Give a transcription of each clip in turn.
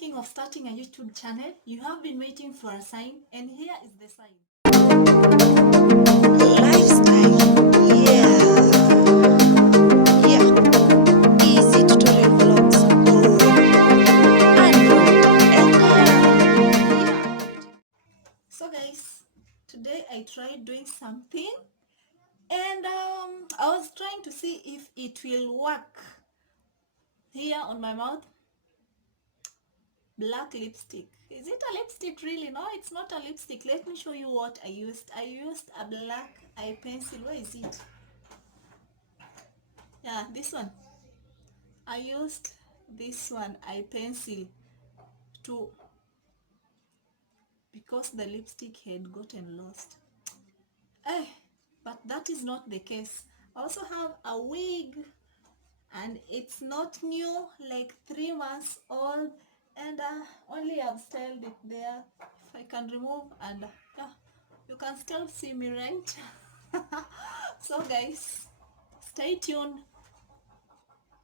thinking of starting a YouTube channel, you have been waiting for a sign, and here is the sign. Lifestyle, yeah, easy tutorial vlogs, So guys, today I tried doing something, and I was trying to see if it will work. Here on my mouth, black lipstick. Is it a lipstick really? No, it's not a lipstick. Let me show you what I used. I used a black eye pencil. Where is it? Yeah, this one. I used this one, eye pencil, to because the lipstick had gotten lost. Eh, but that is not the case. I also have a wig, and it's not new, like 3 months old, and only I've styled it there. If I can remove, and yeah, you can still see me, right? So guys, stay tuned,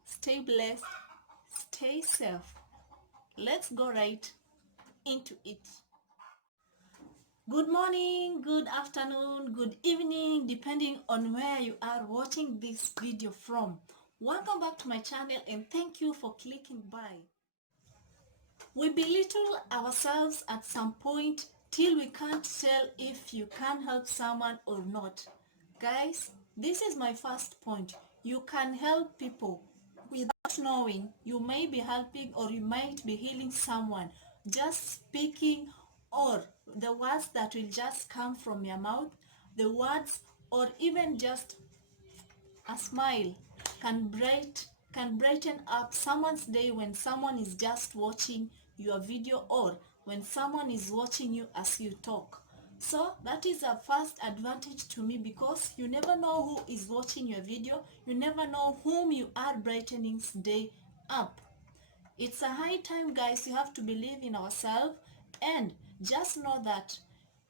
stay blessed, stay safe. Let's go right into it. Good morning, good afternoon, good evening, depending on where you are watching this video from. Welcome back to my channel, and thank you for clicking by. We belittle ourselves at some point till we can't tell if you can help someone or not. Guys, this is my first point. You can help people without knowing. You may be helping, or you might be healing someone. Just speaking, or the words that will just come from your mouth, the words, or even just a smile can brighten up someone's day when someone is just watching your video, or when someone is watching you as you talk. So that is a first advantage to me, because you never know who is watching your video. You never know whom you are brightening day up. It's a high time, guys. You have to believe in ourselves, and just know that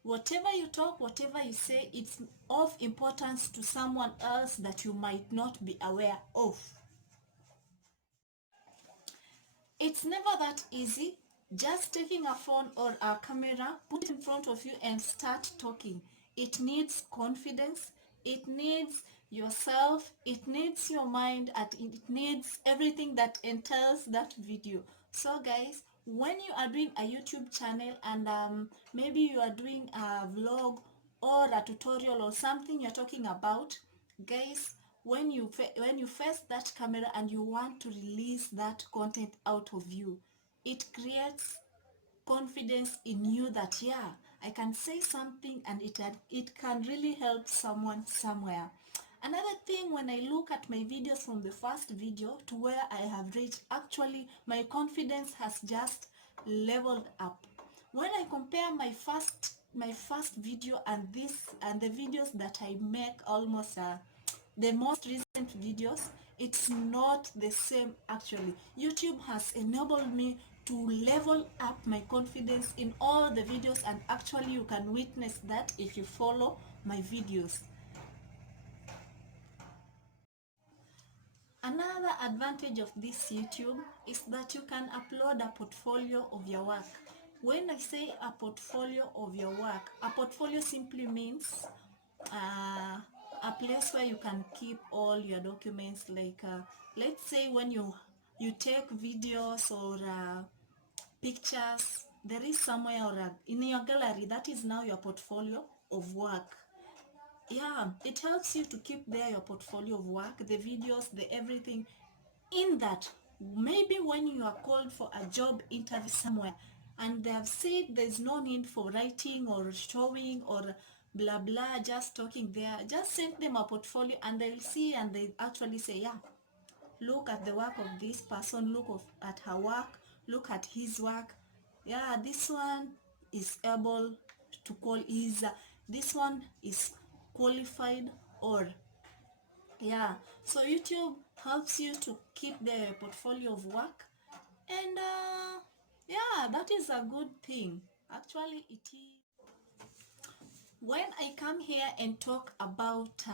whatever you talk, whatever you say, it's of importance to someone else that you might not be aware of. It's never that easy. Just taking a phone or a camera, put it in front of you and start talking. It needs confidence. It needs yourself. It needs your mind, and it needs everything that entails that video. So guys, when you are doing a YouTube channel, and maybe you are doing a vlog or a tutorial or something you're talking about, guys, when you face that camera and you want to release that content out of you, it creates confidence in you that, yeah, I can say something, and it can really help someone somewhere. Another thing, when I look at my videos from the first video to where I have reached, actually my confidence has just leveled up. When I compare my first video and the videos that I make, almost the most recent videos, it's not the same. Actually, YouTube has enabled me to level up my confidence in all the videos, and actually you can witness that if you follow my videos. Another advantage of this YouTube is that you can upload a portfolio of your work. When I say a portfolio of your work, a portfolio simply means a place where you can keep all your documents, like let's say when you take videos or pictures, there is somewhere, or in your gallery, that is now your portfolio of work. Yeah, it helps you to keep there your portfolio of work, the videos, the everything in that. Maybe when you are called for a job interview somewhere, and they have said there's no need for writing or showing or blah blah, just talking there, just send them a portfolio and they'll see, and they actually say, yeah, look at the work of this person, at her work, look at his work. Yeah, this one is able to call, this one is qualified, or yeah. So YouTube helps you to keep the portfolio of work, and yeah, that is a good thing. Actually, it is. When I come here and talk about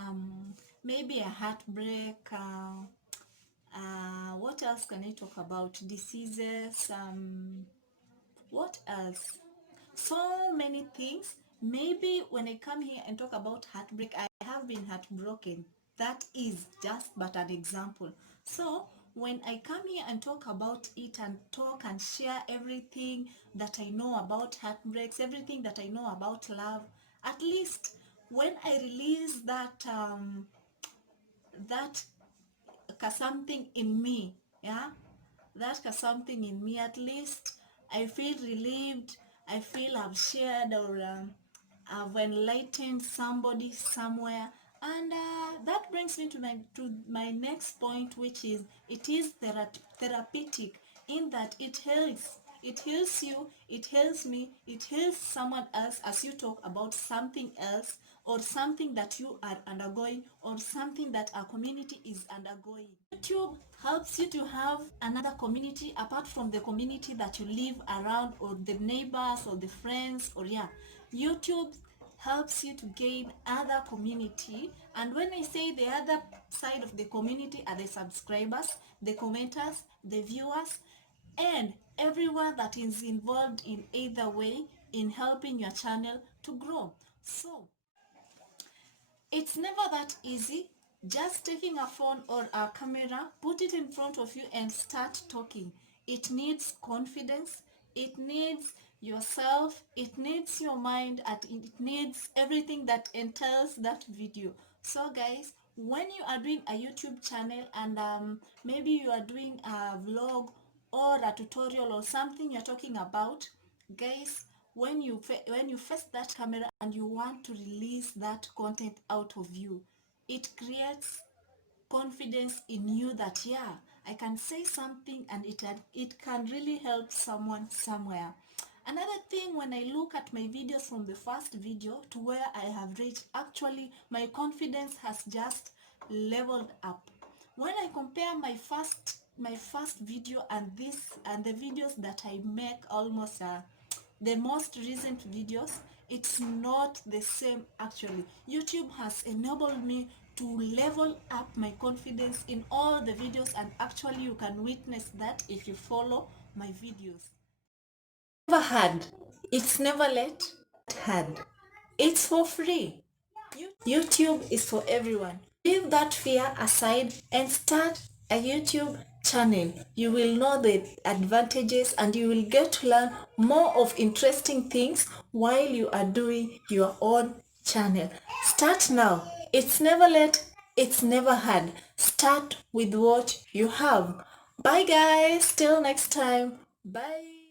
maybe a heartbreak, what else can I talk about? Diseases, What else? So many things. Maybe when I come here and talk about heartbreak, I have been heartbroken. That is just but an example. So when I come here and talk about it and talk and share everything that I know about heartbreaks, everything that I know about love, at least when I release that something in me, yeah, that something in me, at least I feel relieved. I feel I've shared or I've enlightened somebody somewhere. And that brings me to my next point, which is it is therapeutic, in that it heals you, it heals me, it heals someone else as you talk about something else, or something that you are undergoing, or something that our community is undergoing. YouTube helps you to have another community apart from the community that you live around, or the neighbors or the friends, or yeah. YouTube helps you to gain other community. And when I say the other side of the community are the subscribers, the commenters, the viewers, and everyone that is involved in either way in helping your channel to grow. So it's never that easy. Just taking a phone or a camera, put it in front of you and start talking. It needs confidence, it needs yourself, it needs your mind, and it needs everything that entails that video. So guys, when you are doing a YouTube channel and maybe you are doing a vlog or a tutorial or something you're talking about, guys, when you face that camera and you want to release that content out of you, it creates confidence in you that yeah, I can say something and it can really help someone somewhere. Another thing, when I look at my videos from the first video to where I have reached, actually my confidence has just leveled up. When I compare my first video and the videos that I make almost the most recent videos, it's not the same. Actually, YouTube has enabled me to level up my confidence in all the videos, and actually you can witness that if you follow my videos. Never had. It's never let had. It's for free. YouTube is for everyone. Leave that fear aside and start a YouTube channel. You will know the advantages and you will get to learn more of interesting things while you are doing your own channel. Start now. It's never late. It's never hard. Start with what you have. Bye guys. Till next time. Bye.